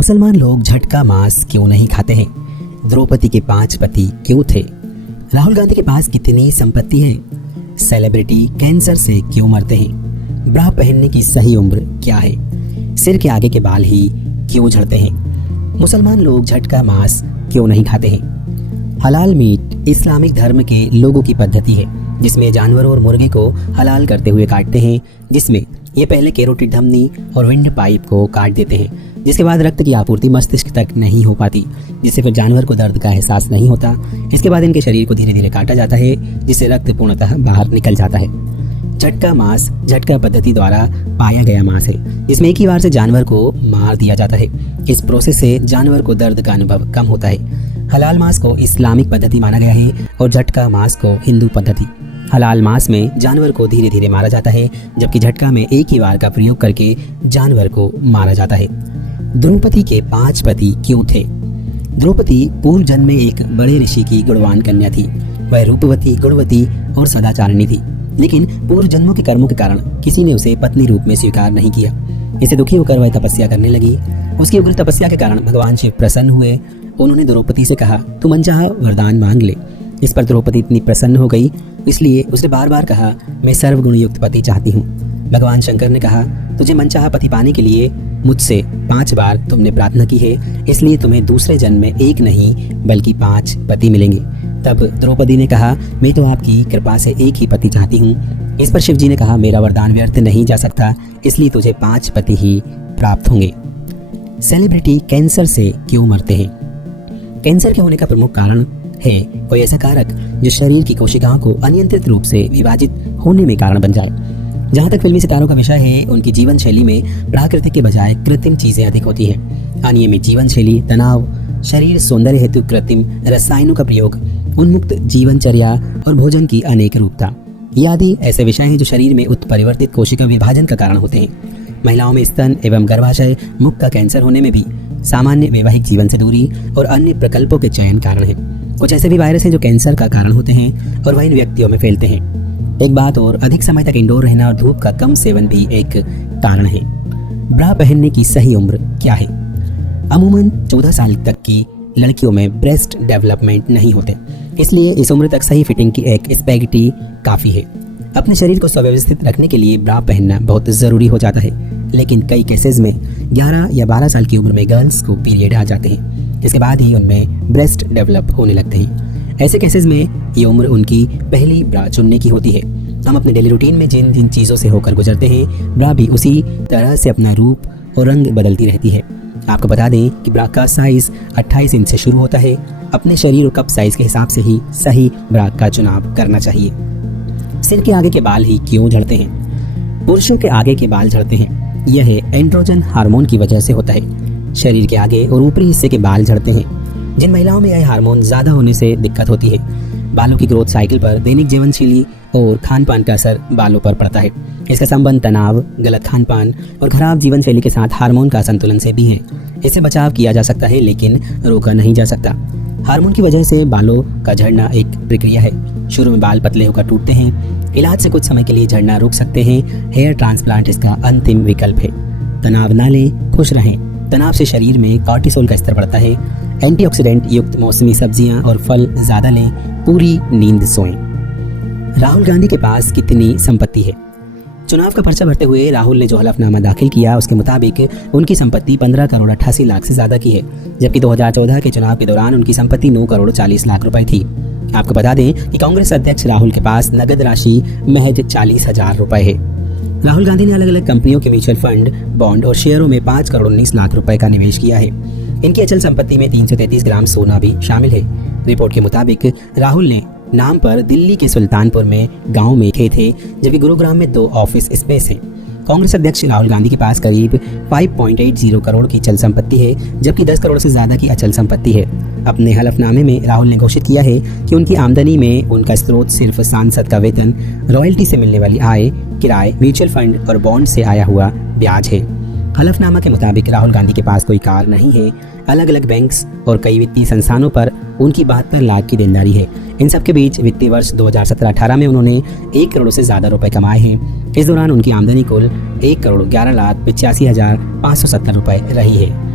मुसलमान लोग झटका मांस क्यों नहीं खाते हैं? द्रौपदी के 5 पति क्यों थे? राहुल गांधी के पास कितनी संपत्ति है? सेलिब्रिटी कैंसर से क्यों मरते हैं? ब्रा पहनने की सही उम्र क्या है? सिर के आगे के बाल ही क्यों झड़ते हैं? मुसलमान लोग झटका मांस क्यों नहीं खाते हैं? हलाल मीट इस्लामिक धर्म के लोगों की पद्धति है जिसमें जानवरों और मुर्गे को हलाल करते हुए काटते हैं, जिसमें ये पहले कैरोटिड धमनी और विंड पाइप को काट देते हैं, जिसके बाद रक्त की आपूर्ति मस्तिष्क तक नहीं हो पाती, जिससे फिर जानवर को दर्द का एहसास नहीं होता। इसके बाद इनके शरीर को धीरे धीरे काटा जाता है जिससे रक्त पूर्णतः बाहर निकल जाता है। झटका मांस झटका पद्धति द्वारा पाया गया मांस है जिसमें एक ही बार से जानवर को मार दिया जाता है। इस प्रोसेस से जानवर को दर्द का अनुभव कम होता है। हलाल मांस को इस्लामिक पद्धति माना गया है और झटका मांस को हिंदू पद्धति। हलाल मांस में जानवर को धीरे धीरे मारा जाता है, जबकि झटका में एक ही बार का प्रयोग करके जानवर को मारा जाता है। द्रौपदी के 5 पति क्यों थे? द्रौपदी पूर्व जन्म में एक बड़े ऋषि की गुणवान कन्या थी। वह रूपवती, गुणवती और सदाचारिणी थी, लेकिन पूर्व जन्मों के कर्मों के कारण किसी ने उसे पत्नी रूप में स्वीकार नहीं किया। इससे दुखी होकर वह तपस्या करने लगी। उसकी उग्र तपस्या के कारण भगवान शिव प्रसन्न हुए। उन्होंने द्रौपदी से कहा, तू मनचाहा वरदान मांग ले। इस पर द्रौपदी इतनी प्रसन्न हो गई, इसलिए उसने बार बार कहा, मैं सर्वगुण युक्त पति चाहती हूँ। भगवान शंकर ने कहा, तुझे मनचाहा पति पाने के लिए मुझसे 5 बार तुमने प्रार्थना की है, इसलिए तुम्हें दूसरे जन्म में 1 नहीं बल्कि 5 पति मिलेंगे। तब द्रौपदी ने कहा, मैं तो आपकी कृपा से 1 ही पति चाहती हूँ। इस पर शिव जी ने कहा, मेरा वरदान व्यर्थ नहीं जा सकता, इसलिए तुझे 5 पति ही प्राप्त होंगे। सेलिब्रिटी कैंसर से क्यों मरते हैं? कैंसर के होने का प्रमुख कारण है कोई ऐसा कारक जो शरीर की कोशिकाओं को अनियंत्रित रूप से विभाजित होने में कारण बन जाए। जहाँ तक फिल्मी सितारों का विषय है, उनकी जीवन शैली में प्राकृतिक के बजाय कृत्रिम चीजें अधिक होती हैं। अनियमित जीवन शैली, तनाव, शरीर सौंदर्य हेतु कृत्रिम रसायनों का प्रयोग, उन्मुक्त जीवनचर्या और भोजन की अनेक रूपता, ये आदि ऐसे विषय हैं जो शरीर में उत्परिवर्तित कोशिका विभाजन का कारण होते हैं। महिलाओं में स्तन एवं गर्भाशय मुख का कैंसर होने में भी सामान्य वैवाहिक जीवन से दूरी और अन्य प्रकल्पों के चयन कारण है। कुछ ऐसे भी वायरस हैं जो कैंसर का कारण होते हैं और वह इन व्यक्तियों में फैलते हैं। एक बात और, अधिक समय तक इंडोर रहना और धूप का कम सेवन भी एक कारण है। ब्रा पहनने की सही उम्र क्या है? अमूमन 14 साल तक की लड़कियों में ब्रेस्ट डेवलपमेंट नहीं होते, इसलिए इस उम्र तक सही फिटिंग की एक स्पैगेटी काफी है। अपने शरीर को सुव्यवस्थित रखने के लिए ब्रा पहनना बहुत जरूरी हो जाता है, लेकिन कई केसेस में 11 या 12 साल की उम्र में गर्ल्स को पीरियड आ जाते हैं। इसके बाद ही उनमें ब्रेस्ट डेवलप होने लगते हैं। ऐसे केसेस में ये उम्र उनकी पहली ब्रा चुनने की होती है। हम अपने डेली रूटीन में जिन जिन चीज़ों से होकर गुजरते हैं, ब्रा भी उसी तरह से अपना रूप और रंग बदलती रहती है। आपको बता दें कि ब्रा का साइज 28 इंच से शुरू होता है। अपने शरीर और कप साइज के हिसाब से ही सही ब्रा का चुनाव करना चाहिए। सिर के आगे के बाल ही क्यों झड़ते हैं? पुरुषों के आगे के बाल झड़ते हैं, यह एंड्रोजन हार्मोन की वजह से होता है। शरीर के आगे और ऊपरी हिस्से के बाल झड़ते हैं। जिन महिलाओं में यह हार्मोन ज्यादा होने से दिक्कत होती है, बालों की ग्रोथ साइकिल पर दैनिक जीवन शैली और खान पान का असर बालों पर पड़ता है। इसका संबंध तनाव, गलत खान पान और खराब जीवन शैली के साथ हार्मोन का संतुलन से भी है। इससे बचाव किया जा सकता है, लेकिन रोका नहीं जा सकता। हार्मोन की वजह से बालों का झड़ना एक प्रक्रिया है। शुरू में बाल पतले होकर टूटते हैं। इलाज से कुछ समय के लिए झड़ना रुक सकते हैं। हेयर ट्रांसप्लांट इसका अंतिम विकल्प है। तनाव ना लें, खुश रहें। तनाव से शरीर में कॉर्टिसोल का स्तर बढ़ता है। एंटीऑक्सीडेंट युक्त मौसमी सब्जियां और फल ज्यादा लें। पूरी नींद सोएं। राहुल गांधी के पास कितनी संपत्ति है? चुनाव का पर्चा भरते हुए राहुल ने जो हलफनामा दाखिल किया, उसके मुताबिक उनकी संपत्ति 15 करोड़ 88 लाख से ज्यादा की है, जबकि 2014 के चुनाव के दौरान उनकी संपत्ति 9 करोड़ 40 लाख रुपए थी। आपको बता दें कि कांग्रेस अध्यक्ष राहुल के पास नगद राशि महज 40,000 रुपए है। राहुल गांधी ने अलग अलग कंपनियों के म्यूचुअल फंड, बॉन्ड और शेयरों में 5 करोड़ 19 लाख रुपए का निवेश किया है। इनकी अचल संपत्ति में 333 ग्राम सोना भी शामिल है। रिपोर्ट के मुताबिक राहुल ने नाम पर दिल्ली के सुल्तानपुर में गांव में खेत है, जबकि गुरुग्राम में 2 ऑफिस स्पेस है। कांग्रेस अध्यक्ष राहुल गांधी के पास करीब 5.80 करोड़ की चल संपत्ति है, जबकि 10 करोड़ से ज्यादा की अचल संपत्ति है। अपने हलफनामे में राहुल ने घोषित किया है कि उनकी आमदनी में उनका स्रोत सिर्फ सांसद का वेतन, रॉयल्टी से मिलने वाली आय, किराए, म्यूचुअल फंड और बॉन्ड से आया हुआ ब्याज है। हलफनामा के मुताबिक राहुल गांधी के पास कोई कार नहीं है। अलग अलग बैंक्स और कई वित्तीय संस्थानों पर उनकी 72 लाख की देनदारी है। इन सब के बीच वित्तीय वर्ष 2017-18 में उन्होंने 1 करोड़ से ज्यादा रुपए कमाए हैं। इस दौरान उनकी आमदनी कुल 1 करोड़ 11 लाख 85,570 रुपए रही है।